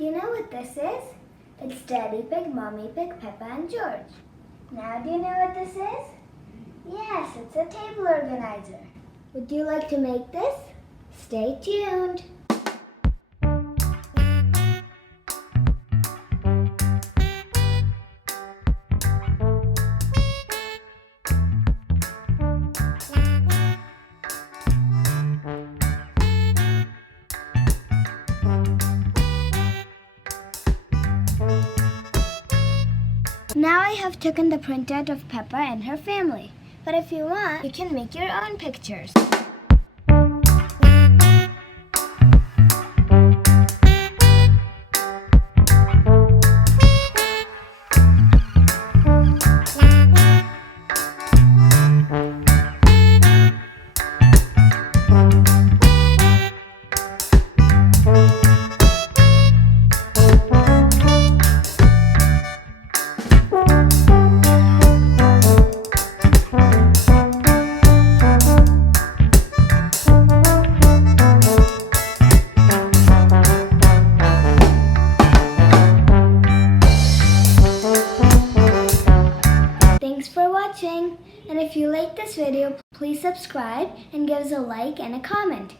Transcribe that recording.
Do you know what this is? It's Daddy Pig, Mommy Pig, Peppa, and George. Now do you know what this is? Yes, it's a table organizer. Would you like to make this? Stay tuned. Now I have taken the printout of Peppa and her family. But if you want, you can make your own pictures. Thanks for watching, and if you like this video, please subscribe and give us a like and a comment.